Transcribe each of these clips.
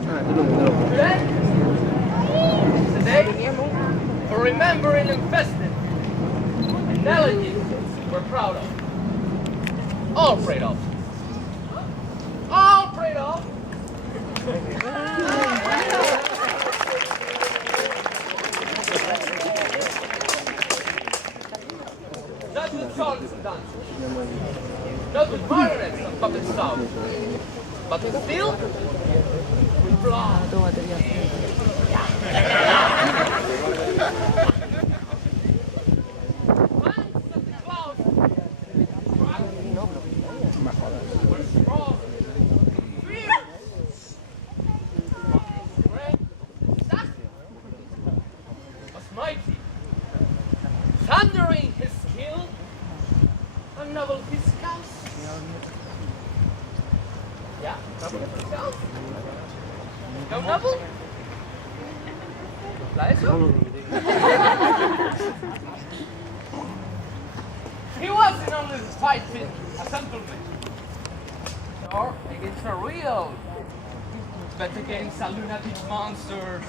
Today is a day for remembering and festive analogies we're proud of. All prayed off. All prayed off. Not with songs and dances, not with marionettes and puppet sounds, but still with blood. Mighty, thundering his skill, and noble his scouts. Yeah, noble his scouts. No noble? ¿La eso? He wasn't only fighting a gentleman, or against a real, but against a lunatic monster.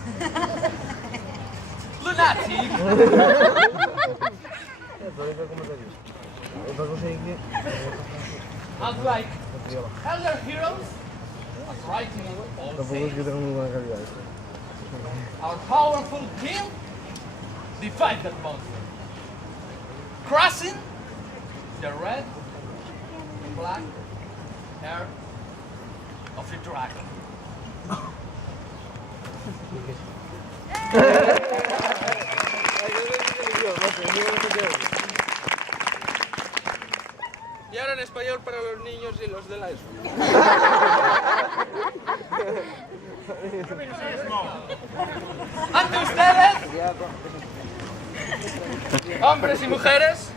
Lunatic! Unlike elder heroes, as writing all saints, our powerful king defied that monster, crossing the red and black hair of the dragon. Y ahora en español para los niños y los de la ESO. Ante ustedes, hombres y mujeres,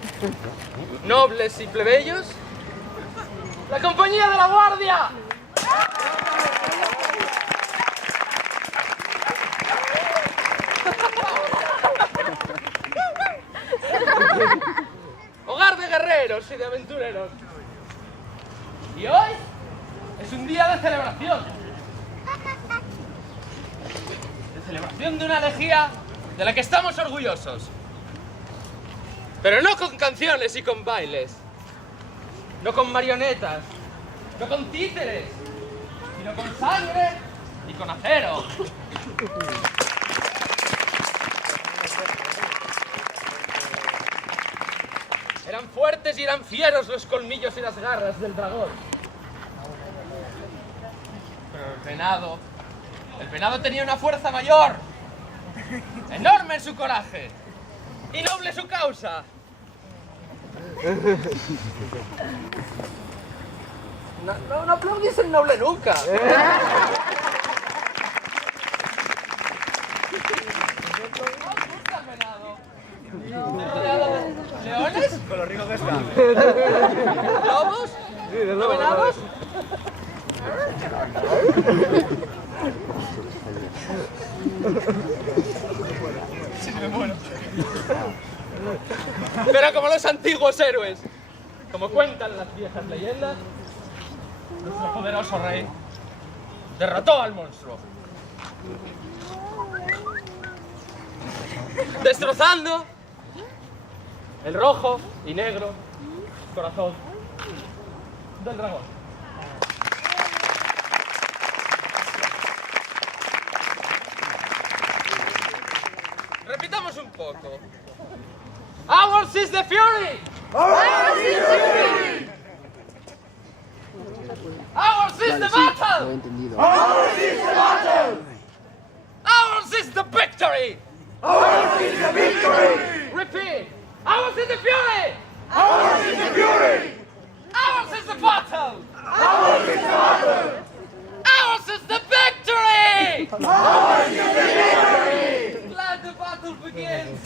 nobles y plebeyos, la compañía de la guardia. Hogar de guerreros y de aventureros. Y hoy es un día de celebración. De celebración de una elegía de la que estamos orgullosos. Pero no con canciones y con bailes. No con marionetas. No con títeres. Sino con sangre y con acero. Eran fuertes y eran fieros los colmillos y las garras del dragón. Pero el venado tenía una fuerza mayor. Enorme su coraje. Y noble su causa. No aplaudís el noble nunca. ¿Leones? Con lo rico que está. ¿Lobos? Sí, de lobos. ¿Venados? Sí, me muero. Pero como los antiguos héroes, como cuentan las viejas leyendas, nuestro poderoso rey derrotó al monstruo, destrozando el rojo y negro corazón del dragón. Repitamos un poco. Ours is the fury! Ours is the fury! Ours is the battle! Ours is the battle! Ours is the victory! Ours is the victory! Repeat! Ours is the fury! Ours is the fury! Ours is the battle! Ours is the battle! Ours is the victory! Ours is the victory! Let the battle begin!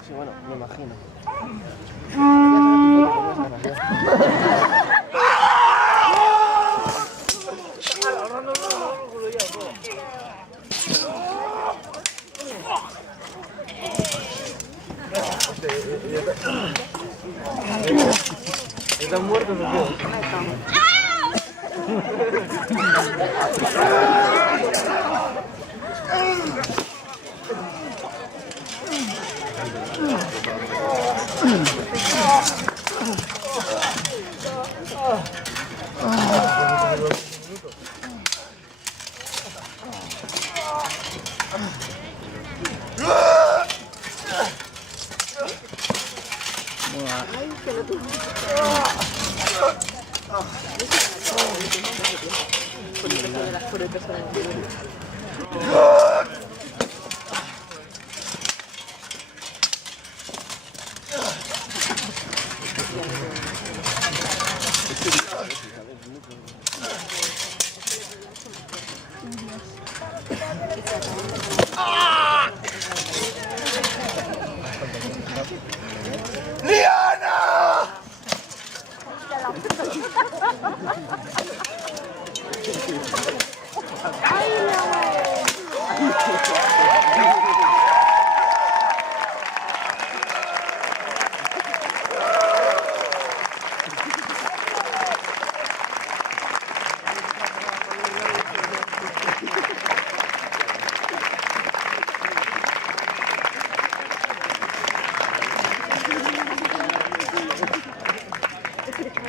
Sí, bueno, me imagino. ¿Están muertos o qué?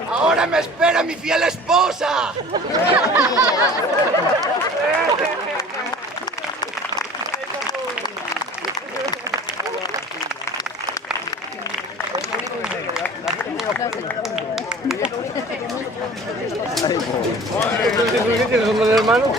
¡Ahora me espera mi fiel esposa! ¿Son los hermanos?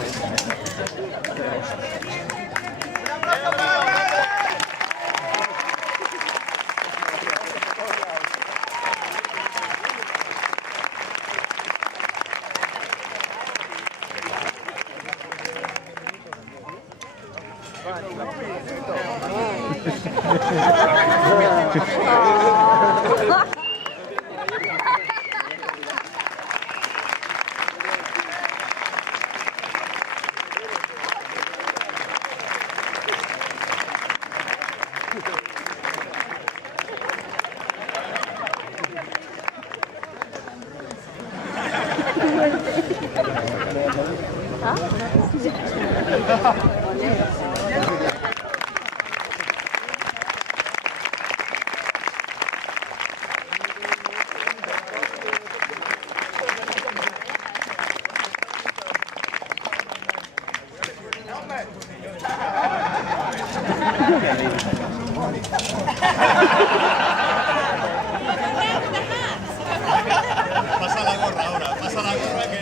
Pasa la gorra ahora, pasa la gorra que...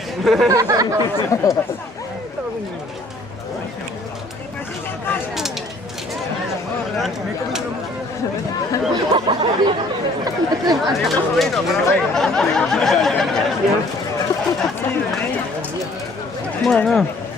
Bueno.